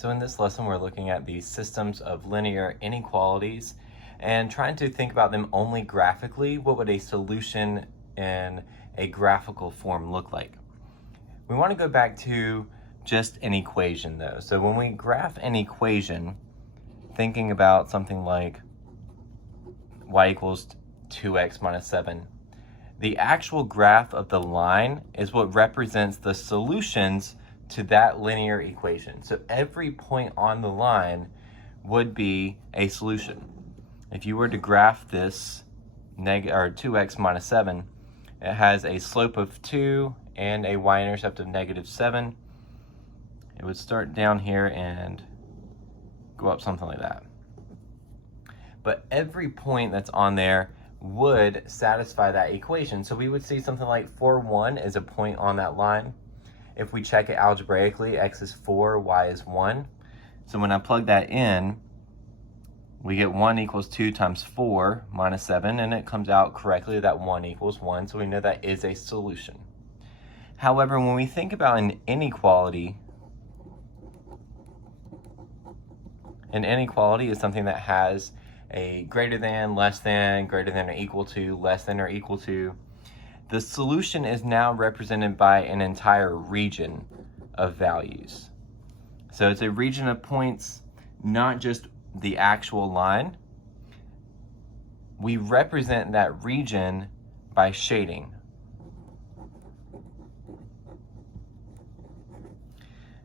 So in this lesson, we're looking at the systems of linear inequalities and trying to think about them only graphically. What would a solution in a graphical form look like? We want to go back to just an equation though. So when we graph an equation, thinking about something like y equals 2x minus 7, the actual graph of the line is what represents the solutions to that linear equation. So every point on the line would be a solution. If you were to graph this 2x minus 7, it has a slope of 2 and a y-intercept of -7. It would start down here and go up something like that. But every point that's on there would satisfy that equation. So we would see something like 4, 1 is a point on that line. If we check it algebraically, x is 4, y is 1. So when I plug that in, we get 1 equals 2 times 4 minus 7, and it comes out correctly that 1 equals 1, so we know that is a solution. However, when we think about an inequality is something that has a greater than, less than, greater than or equal to, less than or equal to. The solution is now represented by an entire region of values. So it's a region of points, not just the actual line. We represent that region by shading.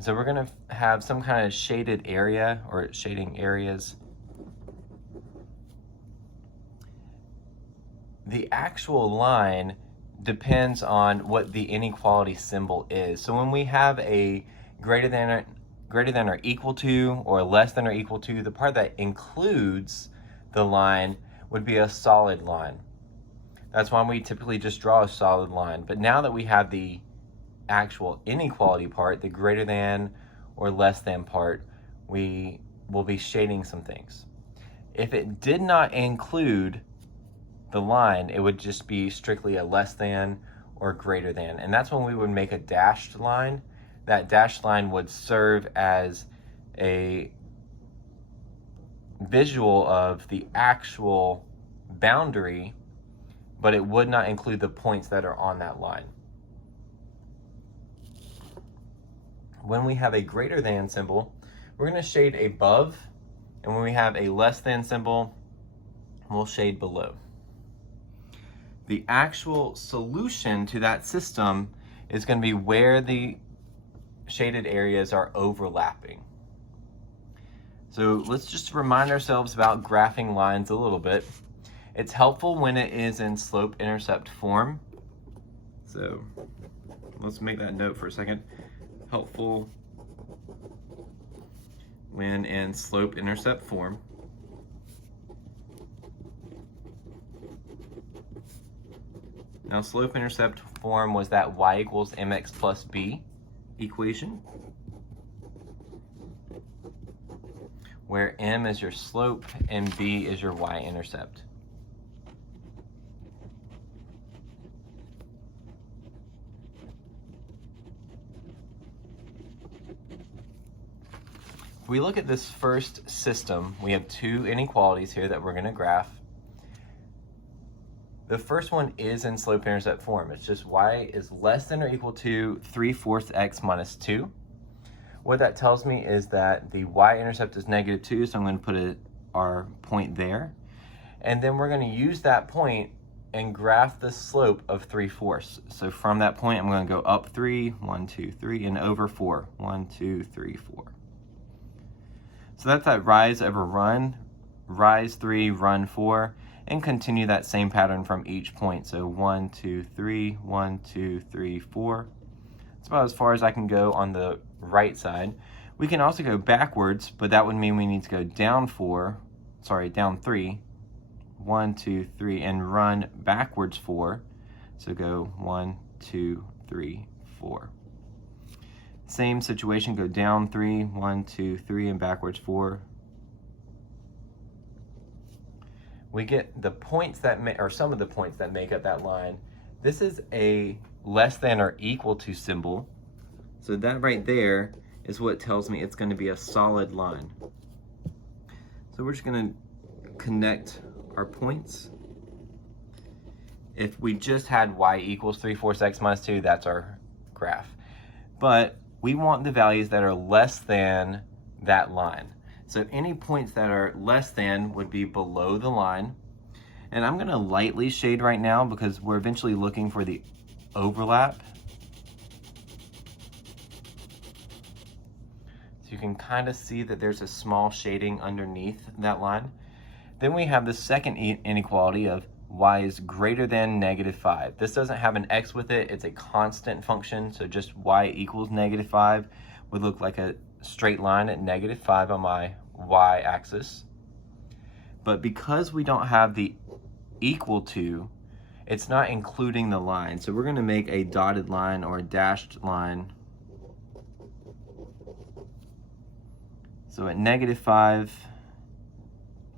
So we're going to have some kind of shaded area or shading areas. The actual line depends on what the inequality symbol is. So when we have a greater than or equal to, or less than or equal to, the part that includes the line would be a solid line. That's why we typically just draw a solid line. But now that we have the actual inequality part, the greater than or less than part, we will be shading some things. If it did not include the line, it would just be strictly a less than or greater than. And that's when we would make a dashed line. That dashed line would serve as a visual of the actual boundary, but it would not include the points that are on that line. When we have a greater than symbol, we're going to shade above, and when we have a less than symbol, we'll shade below. The actual solution to that system is going to be where the shaded areas are overlapping. So let's just remind ourselves about graphing lines a little bit. It's helpful when it is in slope-intercept form. So let's make that note for a second. Helpful when in slope-intercept form. Now, slope-intercept form was that y equals mx plus b equation, where m is your slope and b is your y-intercept. If we look at this first system, we have two inequalities here that we're going to graph. The first one is in slope-intercept form. It's just y is less than or equal to 3/4 x minus 2. What that tells me is that the y-intercept is -2, so I'm going to put our point there. And then we're going to use that point and graph the slope of 3/4. So from that point, I'm going to go up 3, 1, 2, 3, and over 4, 1, 2, 3, 4. So that's that rise over run, rise 3, run 4. And continue that same pattern from each point. So 1, 2, 3, 1, 2, 3, 4. That's about as far as I can go on the right side. We can also go backwards, but that would mean we need to go down 3, 1, 2, 3, and run backwards 4. So go 1, 2, 3, 4. Same situation, go down 3, 1, 2, 3, and backwards 4. We get the points that or some of the points that make up that line. This is a less than or equal to symbol. So that right there is what tells me it's going to be a solid line. So we're just going to connect our points. If we just had y equals 3/4 x minus 2, that's our graph. But we want the values that are less than that line. So any points that are less than would be below the line. And I'm going to lightly shade right now because we're eventually looking for the overlap. So you can kind of see that there's a small shading underneath that line. Then we have the second inequality of y is greater than -5. This doesn't have an x with it, it's a constant function, so just y equals -5 would look like a straight line at -5 on my y-axis. But because we don't have the equal to, it's not including the line. So we're going to make a dotted line or a dashed line. So at -5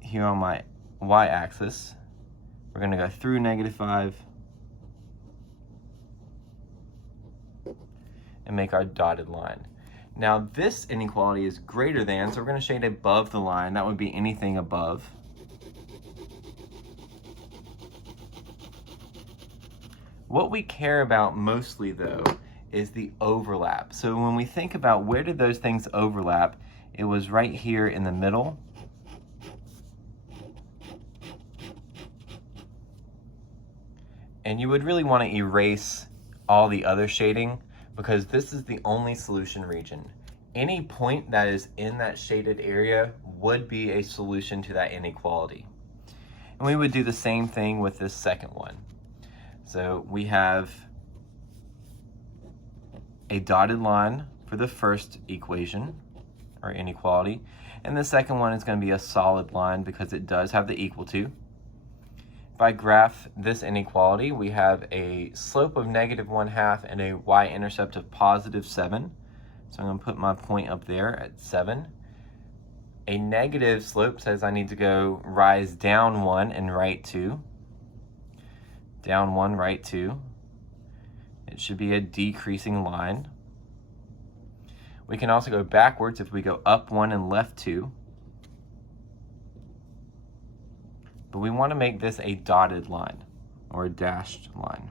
here on my y-axis, we're going to go through -5 and make our dotted line. Now this inequality is greater than, so we're going to shade above the line. That would be anything above. What we care about mostly though is the overlap. So when we think about where did those things overlap, it was right here in the middle. And you would really want to erase all the other shading because this is the only solution region. Any point that is in that shaded area would be a solution to that inequality. And we would do the same thing with this second one. So we have a dotted line for the first equation or inequality, and the second one is going to be a solid line because it does have the equal to. If I graph this inequality, we have a slope of -1/2 and a y-intercept of +7. So I'm going to put my point up there at 7. A negative slope says I need to go rise down 1 and right 2. Down 1, right 2. It should be a decreasing line. We can also go backwards if we go up 1 and left 2. But we want to make this a dotted line or a dashed line.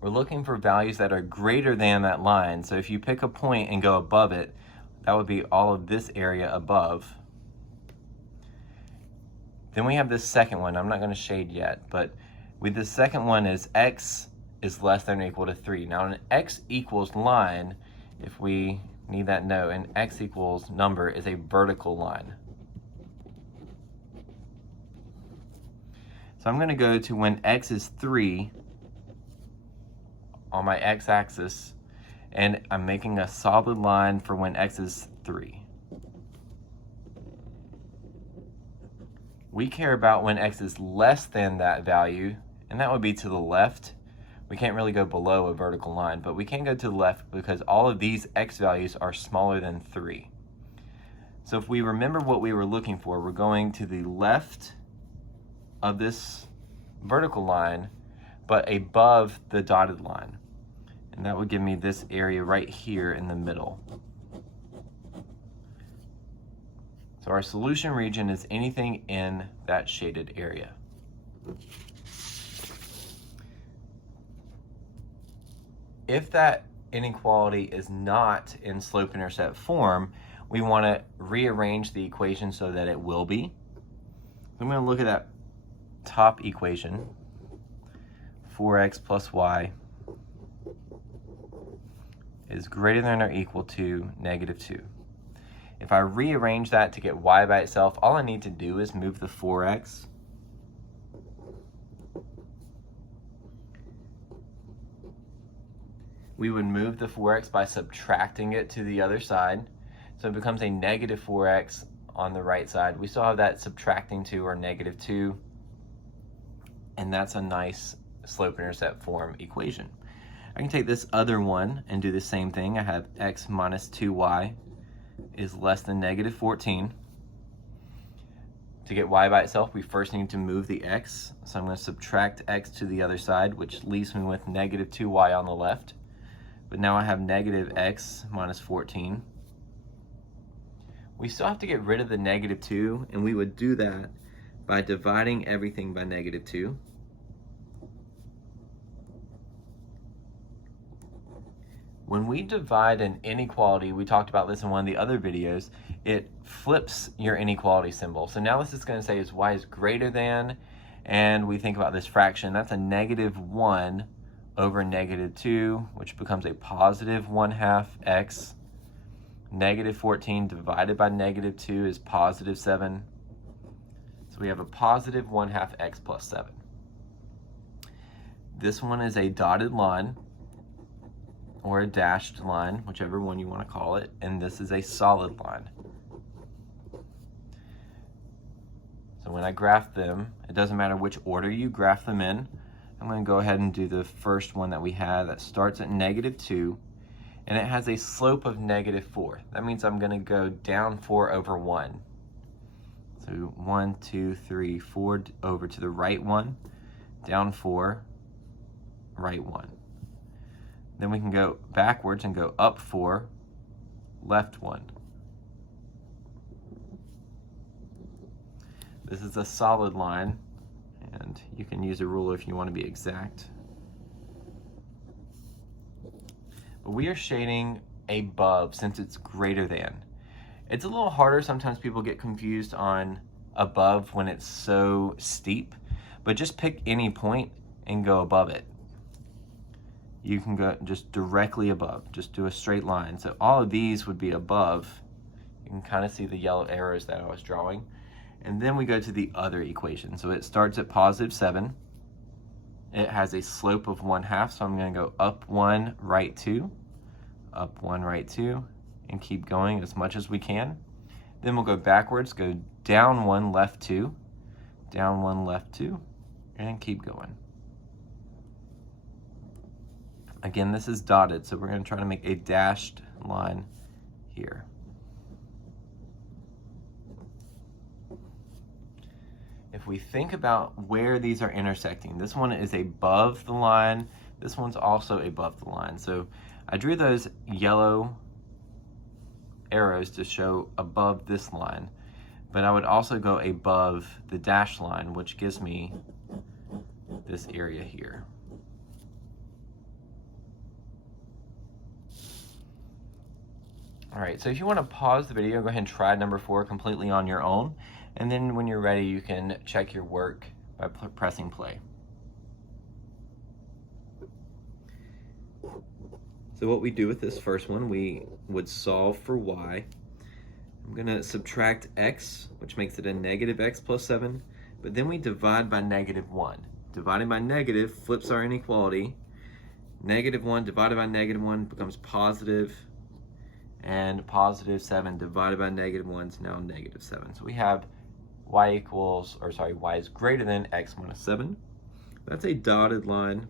We're looking for values that are greater than that line. So if you pick a point and go above it, that would be all of this area above. Then we have this second one. I'm not going to shade yet, but with the second one is x is less than or equal to 3. Now an x equals line, if we need that note, an x equals number is a vertical line. So I'm going to go to when x is 3 on my x-axis, and I'm making a solid line for when x is 3. We care about when x is less than that value, and that would be to the left. We can't really go below a vertical line, but we can go to the left because all of these x values are smaller than 3. So if we remember what we were looking for, we're going to the left of this vertical line, but above the dotted line. And that would give me this area right here in the middle. So our solution region is anything in that shaded area. If that inequality is not in slope-intercept form, we want to rearrange the equation so that it will be. I'm going to look at that top equation, 4x plus y is greater than or equal to -2. If I rearrange that to get y by itself, all I need to do is move the 4x. We would move the 4x by subtracting it to the other side. So it becomes a -4x on the right side. We still have that subtracting 2 or -2. And that's a nice slope-intercept form equation. I can take this other one and do the same thing. I have x minus 2y is less than -14. To get y by itself, we first need to move the x. So I'm going to subtract x to the other side, which leaves me with negative 2y on the left. But now I have negative x minus 14. We still have to get rid of the negative 2, and we would do that by dividing everything by negative 2. When we divide an inequality, we talked about this in one of the other videos, it flips your inequality symbol. So now this is going to say is y is greater than, and we think about this fraction, that's a negative 1 over negative 2, which becomes a positive 1/2 x. Negative 14 divided by negative 2 is positive 7. So we have a positive 1/2 x plus 7. This one is a dotted line, or a dashed line, whichever one you want to call it, and this is a solid line. So when I graph them, it doesn't matter which order you graph them in. I'm going to go ahead and do the first one that we had that starts at negative 2, and it has a slope of negative 4. That means I'm going to go down 4 over 1. So 1, 2, 3, 4 over to the right 1, down 4, right 1. Then we can go backwards and go up 4, left 1. This is a solid line, and you can use a ruler if you want to be exact. But we are shading above since it's greater than. It's a little harder. Sometimes people get confused on above when it's so steep, but just pick any point and go above it. You can go just directly above, just do a straight line. So all of these would be above. You can kind of see the yellow arrows that I was drawing. And then we go to the other equation. So it starts at positive 7. It has a slope of 1/2, so I'm going to go up 1, right 2, up 1, right 2, and keep going as much as we can. Then we'll go backwards, go down 1, left 2, down 1, left 2, and keep going. Again, this is dotted, so we're going to try to make a dashed line here. If we think about where these are intersecting, this one is above the line, this one's also above the line. So I drew those yellow arrows to show above this line, but I would also go above the dashed line, which gives me this area here. All right, so if you want to pause the video, go ahead and try number 4 completely on your own. And then when you're ready, you can check your work by pressing play. So what we do with this first one, we would solve for y. I'm going to subtract x, which makes it a negative x plus 7. But then we divide by negative 1. Dividing by negative flips our inequality. Negative 1 divided by negative 1 becomes positive, and positive 7 divided by negative 1 is now negative 7. So we have y is greater than x minus 7. That's a dotted line.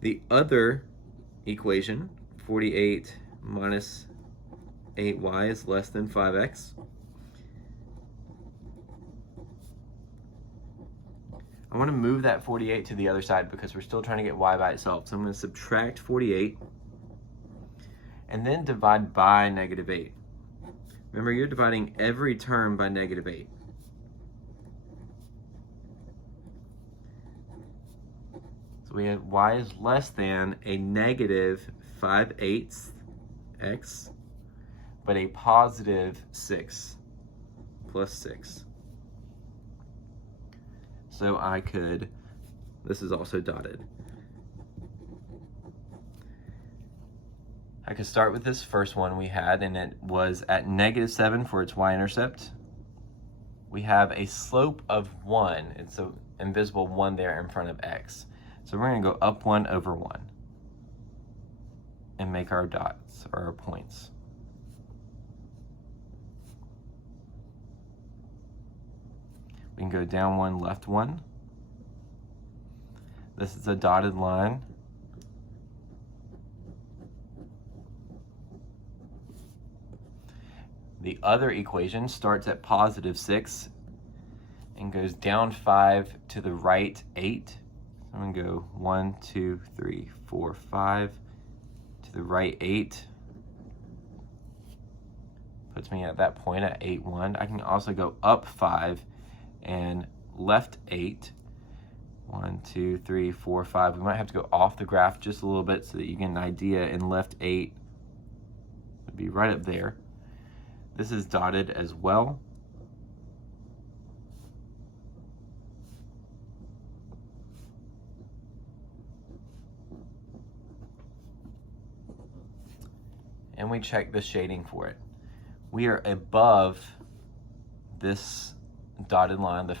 The other equation, 48 minus 8y is less than 5x. I want to move that 48 to the other side because we're still trying to get y by itself. So I'm going to subtract 48 and then divide by negative 8. Remember, you're dividing every term by negative 8. So we have y is less than a negative 5/8 x, but a positive 6 plus 6. So I could, this is also dotted. I could start with this first one we had, and it was at negative 7 for its y-intercept. We have a slope of 1. It's an invisible 1 there in front of x. So we're going to go up 1 over 1 and make our dots, or our points. We can go down 1, left 1. This is a dotted line. The the other equation starts at positive 6 and goes down 5 to the right 8. I'm going to go 1, 2, 3, 4, 5 to the right 8. Puts me at that point at 8, 1. I can also go up 5 and left 8. 1, 2, 3, 4, 5. We might have to go off the graph just a little bit so that you get an idea, and left 8 would be right up there. This is dotted as well. And we check the shading for it. We are above this dotted line, the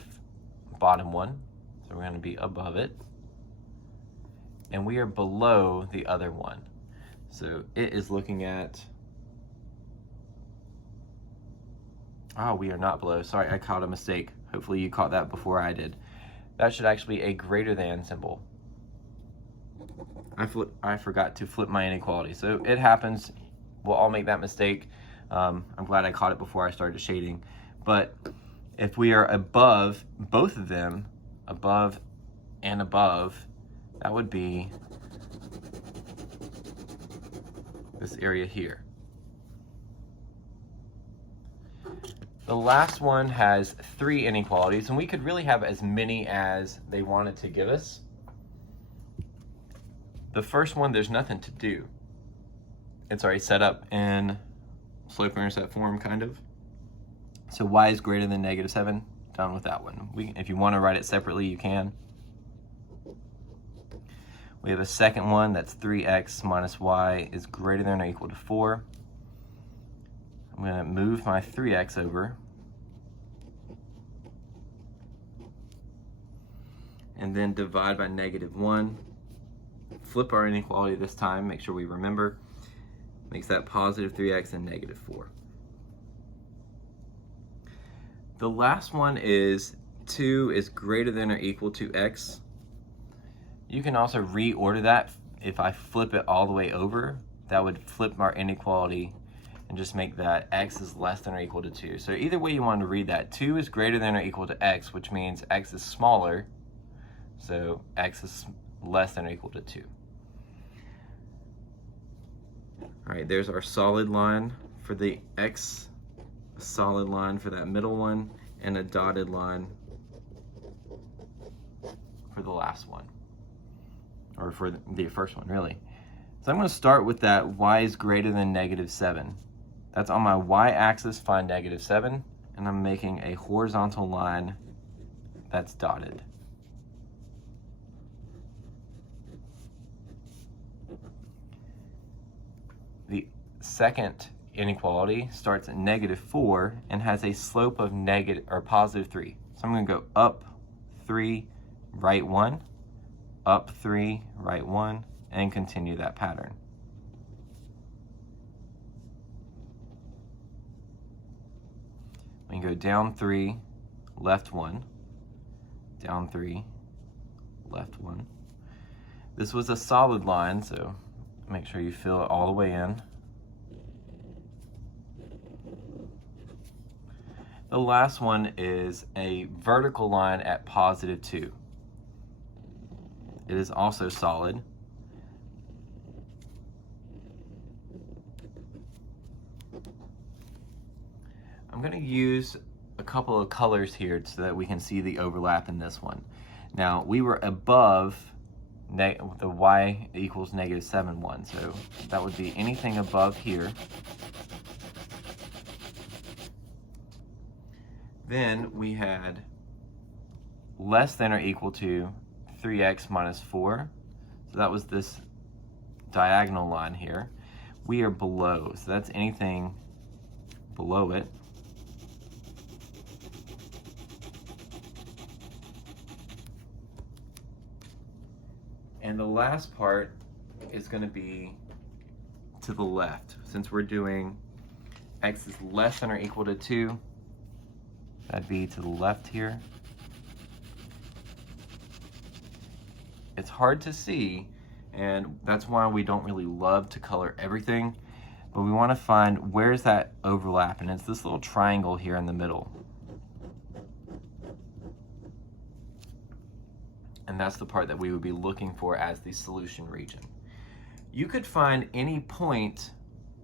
bottom one. So we're going to be above it. And we are below the other one. So it is looking at, we are not below. Sorry, I caught a mistake. Hopefully you caught that before I did. That should actually be a greater than symbol. I forgot to flip my inequality. So it happens. We'll all make that mistake. I'm glad I caught it before I started shading. But if we are above both of them, above and above, that would be this area here. The last one has 3 inequalities, and we could really have as many as they wanted to give us. The first one, there's nothing to do. It's already set up in slope-intercept form, kind of. So y is greater than -7, done with that one. If you want to write it separately, you can. We have a second one that's 3x minus y is greater than or equal to 4. I'm going to move my 3x over. And then divide by -1. Flip our inequality this time, make sure we remember. Makes that positive 3x and -4. The last one is 2 is greater than or equal to x. You can also reorder that. If I flip it all the way over, that would flip our inequality and just make that x is less than or equal to 2. So either way you want to read that, 2 is greater than or equal to x, which means x is smaller, so x is less than or equal to 2. All right, there's our solid line for the x, a solid line for that middle one, and a dotted line for the last one, or for the first one, really. So I'm going to start with that y is greater than -7. That's on my y-axis, find -7, and I'm making a horizontal line that's dotted. The second inequality starts at -4 and has a slope of +3. So I'm going to go up 3, right 1, up 3, right 1, and continue that pattern. We can go down 3, left 1, down 3, left 1. This was a solid line, so make sure you fill it all the way in. The last one is a vertical line at +2. It is also solid. I'm going to use a couple of colors here so that we can see the overlap in this one. Now, we were above the y equals -7 one, so that would be anything above here. Then we had less than or equal to 3x minus 4. So that was this diagonal line here. We are below, so that's anything below it. And the last part is going to be to the left. Since we're doing x is less than or equal to 2, that'd be to the left here. It's hard to see, and that's why we don't really love to color everything. but we want to find where's that overlap, and it's this little triangle here in the middle. And that's the part that we would be looking for as the solution region. You could find any point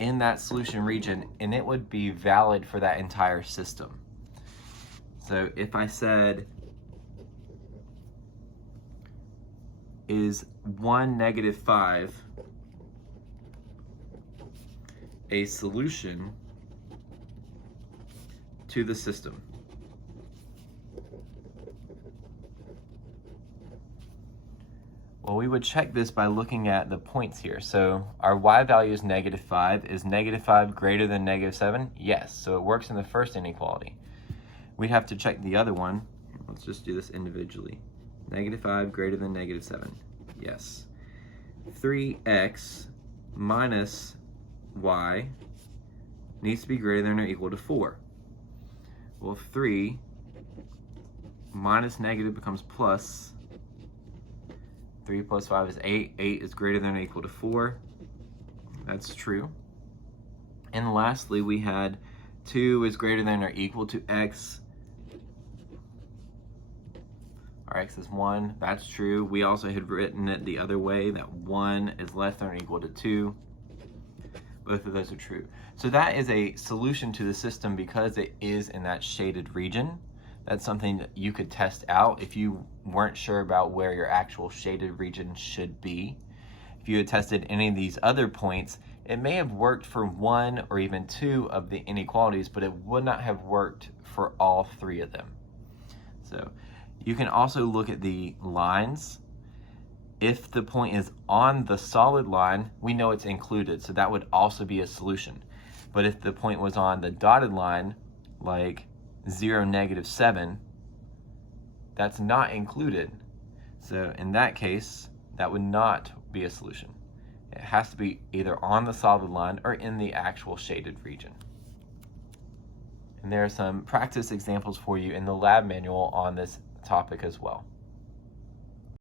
in that solution region and it would be valid for that entire system. So if I said, is 1, -5 a solution to the system? Well, we would check this by looking at the points here. So our y value is -5. Is -5 greater than -7? Yes, so it works in the first inequality. We'd have to check the other one. Let's just do this individually. -5 greater than -7. Yes. 3x minus y needs to be greater than or equal to 4. Well, 3 minus negative becomes plus. 3 plus 5 is 8. 8 is greater than or equal to 4. That's true. And lastly, we had 2 is greater than or equal to x. Our x is 1. That's true. We also had written it the other way, that 1 is less than or equal to 2. Both of those are true. So that is a solution to the system because it is in that shaded region. That's something that you could test out if you weren't sure about where your actual shaded region should be. If you had tested any of these other points, it may have worked for 1 or even 2 of the inequalities, but it would not have worked for all 3 of them. So you can also look at the lines. If the point is on the solid line, we know it's included, so that would also be a solution. But if the point was on the dotted line, like 0, -7, that's not included. So in that case, that would not be a solution. It has to be either on the solid line or in the actual shaded region. And there are some practice examples for you in the lab manual on this topic as well.